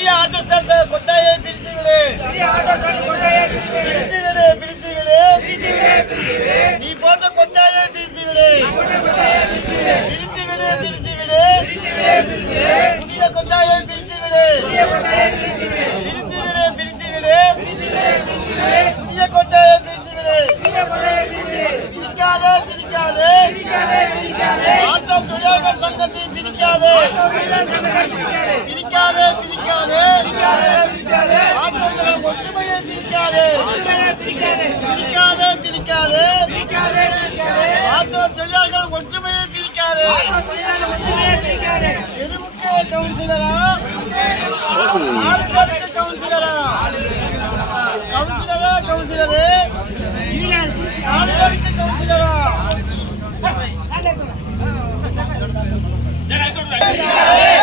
புதிய auto stand கொட்டாயை பிரித்து விடு பிரித்து விடு பிரித்து விடு நீ போட்ட கொட்டாயை பிரித்து விடு பிரித்து விடு பிரித்து விடு புதிய கொட்டாயை பிரித்து விடு பிரித்து விடு பிரித்து விடு புதிய கொட்டாயை பிரித்து விடு பிரிக்காதே பிரிக்காதே ஆட்டோ தொழிலாளர் சங்கத்தை பிரிக்காதே பிரிக்காதே பிரிக்காதே ஆட்டோ தொழிலாளர் ஒற்றுமையை பிரிக்காதே பிரிக்காதே பிரிக்காதே ஆட்டோ தொழிலாளர்கள் ஒற்றுமையை பிரிக்காதே ஒற்றுமையை பிரிக்காது ஆளுநருக்கு கவுன்சிலரா கவுன்சிலரா கவுன்சிலரு ஆளுநருக்கு கவுன்சிலரா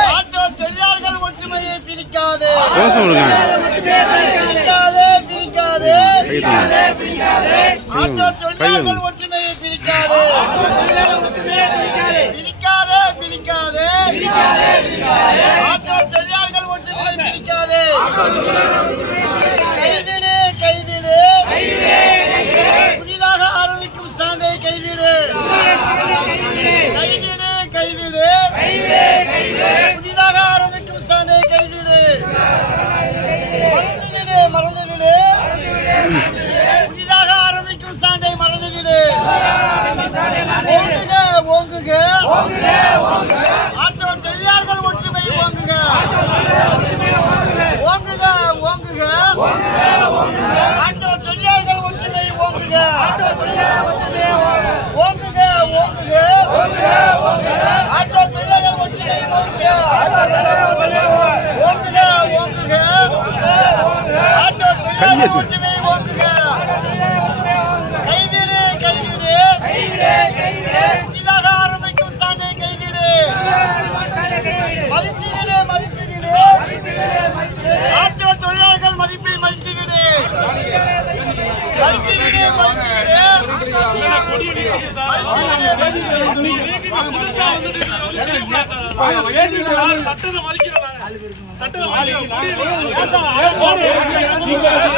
ஆட்டோ தொழிலாளர்கள் ஒற்றுமையை பிரிக்காதே கோஷம் பிரிக்காதே பிரிக்காதே கைது ஆட்டோ தொழிலாளர்கள் ஒற்றுமை ஓங்குக. ஓங்குக ஓங்குக. ஆட்டோ தொழிலாளர்கள் ஒற்றுமை ஓங்குக. ஓங்குக ஓங்குக. ஆட்டோ தொழிலாளர்கள் ஒற்றுமை ஓங்குக. ஓங்குக ஓங்குக. ஆட்டோ தொழிலாளர்கள் ஒற்றுமை சட்டத்தை மதிக்கிறோம் சட்டத்தை